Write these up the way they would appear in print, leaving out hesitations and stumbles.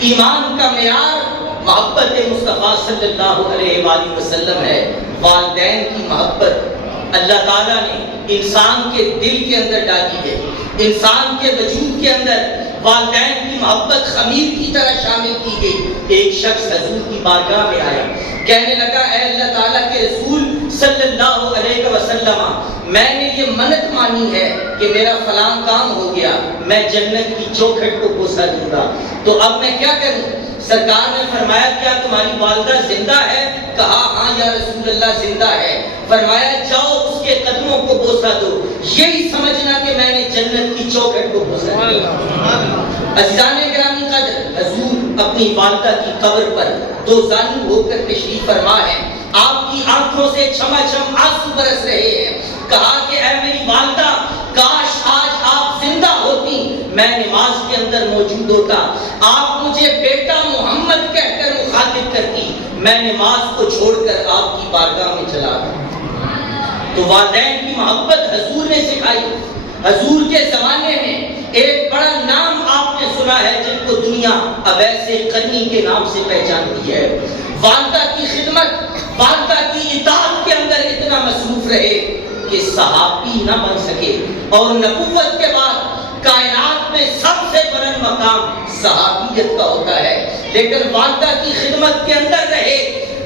ایمان کا معیار محبت مصطفیٰ صلی اللہ علیہ وآلہ وسلم ہے۔ والدین کی محبت اللہ تعالیٰ نے انسان کے دل کے اندر ڈالی ہے، انسان کے وجود کے اندر والدین کی محبت خمیر کی طرح شامل کی گئی۔ ایک شخص حضور کی بارگاہ میں آیا، کہنے لگا اے اللہ تعالیٰ کے رسول صلی اللہ علیہ وسلم، میں نے یہ منت مانی ہے کہ میرا فلاں کام ہو گیا، میں جنت کی چوکھٹ کو بوسہ دوں گا، تو اب میں کیا کروں؟ سرکار نے فرمایا کیا تمہاری والدہ زندہ ہے؟ کہا ہاں یا رسول اللہ زندہ ہے۔ فرمایا جاؤ اس کے قدموں کو بوسہ دو، یہی سمجھنا کہ میں نے جنت کی چوکھٹ کو بوسہ دیا۔ عزیزان گرامی قدر، حضور اپنی والدہ کی قبر پر دو زانو ہو کر تشریف فرما ہے، آپ کی آنکھوں سے چھما چھم آنسو برس رہے ہیں۔ کہا کہ اے میری والدہ، کاش آج آپ زندہ ہوتی، میں نماز کے اندر موجود ہوتا، آپ مجھے بیٹا محمد کہہ کر مخاطب کرتی، میں نماز کو چھوڑ کر آپ کی بارگاہ میں چلا گیا۔ تو والدین کی محبت حضور نے سکھائی۔ حضور کے زمانے میں ایک بڑا نام آپ نے سنا ہے جن کو دنیا اویس قرنی کے نام سے پہچانتی ہے۔ والدہ کی خدمت، والدہ کی اطاعت کے اندر اتنا مصروف رہے کہ صحابی نہ بن سکے، اور نبوت کے بعد کائنات میں سب سے بلند مقام صحابیت کا ہوتا ہے، لیکن والدہ کی خدمت کے اندر رہے،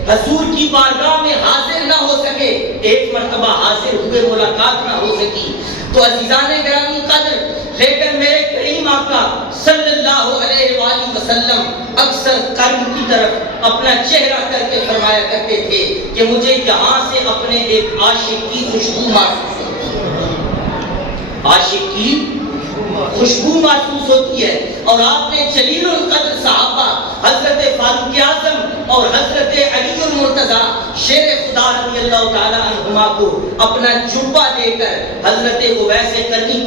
حضور کی بارگاہ میں حاضر نہ ہو سکے، ایک مرتبہ حاضر ہوئے ملاقات نہ ہو سکی۔ تو عزیزان گرامی قدر، لیکن میرے کریم آقا صلی اللہ علیہ وآلہ وسلم اکثر قلب کی طرف اپنا چہرہ کر کے فرمایا کرتے تھے کہ مجھے یہاں سے اپنے ایک عاشق کی خوشبو محسوس ہوتی ہے، عاشق کی خوشبو محسوس ہوتی ہے۔ اور آپ نے جلیل القدر صحابہ حضرت فاروق اعظم اور حضرت علی المرتضیٰ شیر خدا رضی اللہ تعالیٰ عنہما کو اپنا جبہ دے کر حضرت اویس قرنی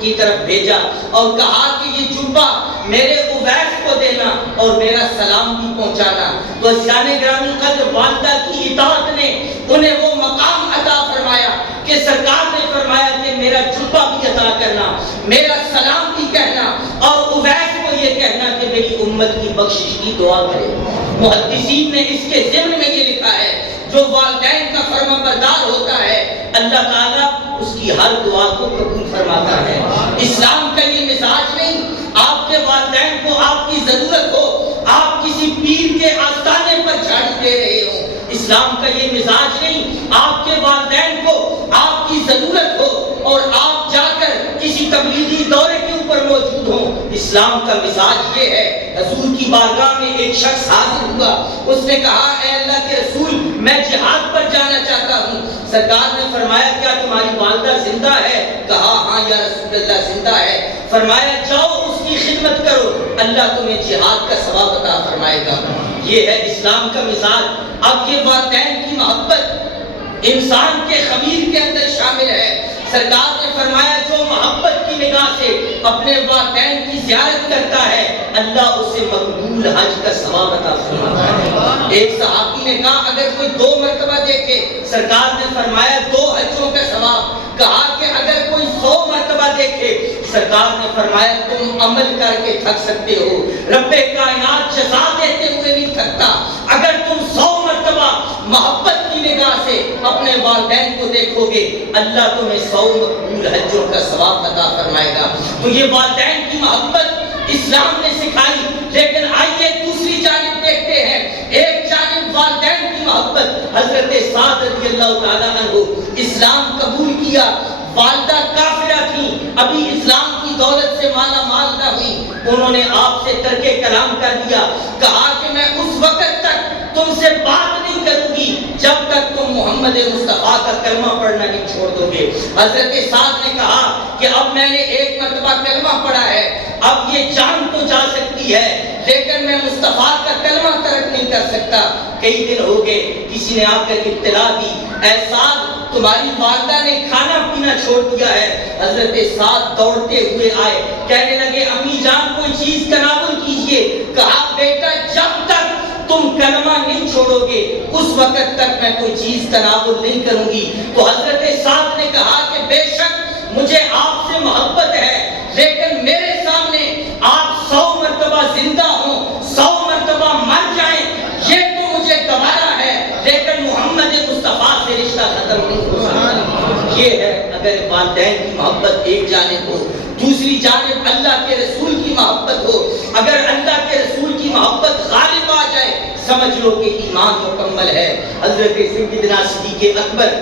کی طرف بھیجا اور کہا کہ یہ جبہ میرے اویس کو دینا اور میرا سلام بھی پہنچانا۔ تو عزیزان گرامی قدر، والدہ کی اطاعت نے انہیں وہ مقام عطا فرمایا کہ سرکار نے فرمایا کہ میرا جبہ بھی عطا کرنا، میرا سلام بھی کہنا، اور اویس کو یہ کہنا کہ میری امت کی بخشش کی دعا کرے۔ محدثین نے اس کے ضمن میں یہ لکھا ہے، جو والدین کا فرما بردار ہوتا ہے اللہ تعالیٰ اس کی ہر دعا کو قبول فرماتا ہے۔ اسلام کا یہ مزاج نہیں آپ کے والدین کو آپ کی ضرورت ہو، آپ کسی پیر کے آستانے پر جھاڑو دے رہے ہو۔ اسلام کا یہ مزاج نہیں آپ کے والدین کو آپ کی ضرورت ہو اور آپ جا کر کسی تبلیغی دورے کے اوپر موجود ہوں۔ اسلام کا مزاج یہ ہے۔ حضور کی بارگاہ میں ایک شخص حاضر ہوا، اس نے کہا اے اللہ کے رسول، میں جہاد پر جانا چاہتا ہوں۔ سرکار نے فرمایا کیا تمہاری والدہ زندہ ہے؟ کہا ہاں یا رسول اللہ زندہ ہے۔ فرمایا جاؤ اس کی خدمت کرو، اللہ تمہیں جہاد کا ثواب عطا فرمائے گا۔ یہ ہے اسلام کا مزاج۔ اب یہ والدین کی محبت انسان کے خمیر کے اندر شامل ہے۔ سرکار نے فرمایا جو محبت کی نگاہ سے اپنے والدین کی زیارت کرتا ہے اللہ اسے مقبول حج کا ثواب عطا فرماتا ہے۔ ایک صحابی نے کہا اگر کوئی 2 مرتبہ دیکھے، سرکار نے فرمایا 2 حجوں کا ثواب۔ کہا کہ اگر کوئی 100 مرتبہ دیکھے، سرکار نے فرمایا تم عمل کر کے تھک سکتے ہو، رب کائنات جزا دیتے ہوئے نہیں تھکتا۔ اگر تم 100 مرتبہ محبت کی نگاہ سے اپنے والدین کو دیکھو گے اللہ تمہیں 100 مقبول حجوں کا ثواب عطا فرمائے گا۔ تو یہ والدین کی محبت اسلام نے سکھائی۔ لیکن آئیے دوسری جانب دیکھتے ہیں، ایک جانب والدین کی محبت۔ حضرت سعد رضی اللہ تعالیٰ عنہ اسلام قبول کیا، والدہ کافرہ تھی، ابھی اسلام کی دولت سے مالا مال نہ ہوئی، انہوں نے آپ سے ترک کلام کر دیا، کہا کہ میں اس وقت تک تم سے بات نہیں کروں گی جب تک تم محمد مصطفیٰ کا کلمہ پڑھنا نہیں چھوڑ دو گے۔ حضرت سعد نے کہا کہ اب میں نے ایک مرتبہ کلمہ پڑھا ہے، اب یہ جان تو جا سکتی ہے لیکن میں مصطفیٰ کا کلمہ ترک نہیں کر سکتا۔ کئی دن ہو گئے، کسی نے آ کر اطلاع دی اے سعد تمہاری والدہ نے کھانا پینا چھوڑ دیا ہے۔ حضرت سعد دوڑتے ہوئے آئے، کہنے لگے امی جان کوئی چیز تناول کیجئے۔ کہا بیٹا جب تک تم کلمہ نہیں چھوڑو گے اس وقت تک میں کوئی چیز تناول نہیں کروں گی۔ تو حضرت سعد نے کہا کہ بے شک مجھے آپ سے محبت ہے لیکن میرے سامنے آپ 100 مرتبہ زندہ ہوں، یہ ہے اگر والدین کی محبت ایک جانب ہو، دوسری جانب اللہ کے رسول کی محبت ہو، اگر اللہ کے رسول کی محبت غالب آ جائے، سمجھ لو کہ ایمان مکمل ہے۔ حضرت سیدنا صدیق اکبر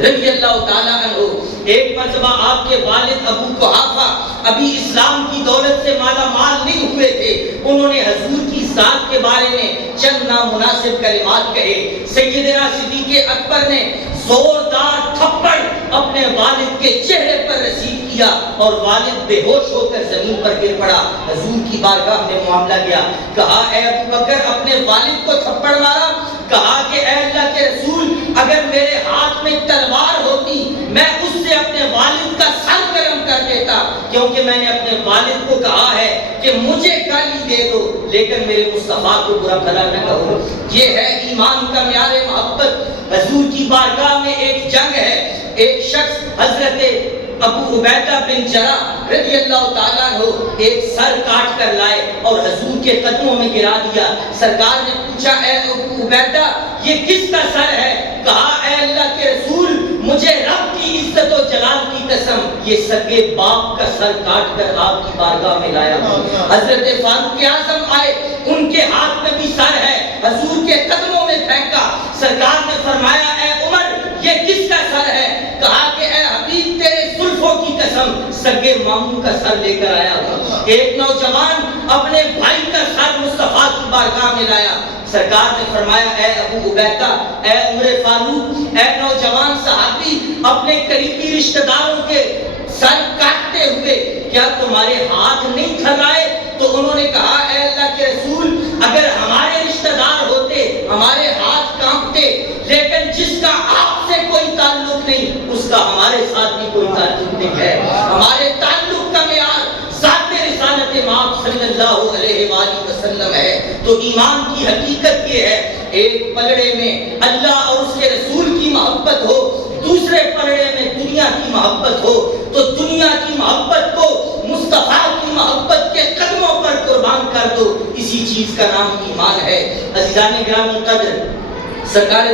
رضی اللہ تعالیٰ عنہ ایک مرتبہ آپ کے والد ابو قحافہ ابھی اسلام کی دولت سے مالا مال نہیں ہوئے تھے، انہوں نے حضور کی ذات کے بارے میں چند نامناسب کلمات کہے۔ سیدنا صدیق اکبر نے زوردار تھپڑ اپنے والد کے چہرے پر رسید کیا اور والد بے ہوش ہو کر زمین پر گر پڑا۔ حضور کی بارگاہ میں معاملہ گیا، کہا اے ابو بکر اپنے والد کو تھپڑ مارا؟ کہا کہ اے اللہ کے رسول اگر میرے ہاتھ میں تلوار ہوتی میں اس سے اپنے والد کا سر گرم کر دیتا، کیونکہ میں نے اپنے والد کو کہا ہے کہ مجھے گالی دے دو لیکن میرے مصطفیٰ کو برا بھلا نہ کہو۔ یہ ہے ایمان کا معیار محبت۔ حضور کی بارگاہ میں ایک جنگ ہے، ایک شخص حضرت ابو عبیدہ بن جراح رضی اللہ تعالیٰ عنہ ایک سر کاٹ کر لائے اور حضور کے قدموں میں گرا دیا۔ سرکار نے پوچھا اے ابو عبیدہ یہ کس کا سر ہے؟ کہا اے اللہ کے رسول مجھے رب کی عزت و جلال کی قسم یہ سگے باپ کا سر کاٹ کر آپ کی بارگاہ میں لایا ہوں۔ حضرت فاروق اعظم آئے، ان کے ہاتھ میں بھی سر ہے، حضور کے قدموں میں پھینکا۔ سرکار نے فرمایا اے عمر یہ کس کا سر ہے؟ کہا کہ اے حبیب تیرے زلفوں کی قسم سگے ماموں کا سر لے کر آیا ہوں۔ ایک نوجوان اپنے بھائی کا سر مصطفیٰ کی بارگاہ میں لایا۔ سرکار نے فرمایا اے ابو عبیدہ اے عمر فاروق اے نوجوان صحابی اپنے قریبی رشتہ داروں کے سر کاٹتے ہوئے کیا تمہارے ہاتھ نہیں تھرائے؟ تو انہوں نے کہا اے اللہ کے رسول اگر ہمارے رشتہ دار ہوتے ہمارے ہاتھ کانپتے، لیکن جس کا آپ سے کوئی تعلق نہیں اس کا ہمارے ساتھ بھی کوئی تعلق نہیں ہے۔ ہمارے تعلق کا معیار ذات رسالت مآب صلی اللہ علیہ وآلہ وسلم ہے۔ تو ایمان کی حقیقت یہ ہے ایک پلڑے میں اللہ اور اس کے رسول کی محبت ہو، دوسرے پلڑے میں دنیا کی محبت ہو، تو دنیا کی محبت کو مصطفیٰ کی محبت کے قدموں پر قربان کر دو۔ اسی چیز کا نام ایمان ہے۔ عزیزان گرامی قدر، سرکار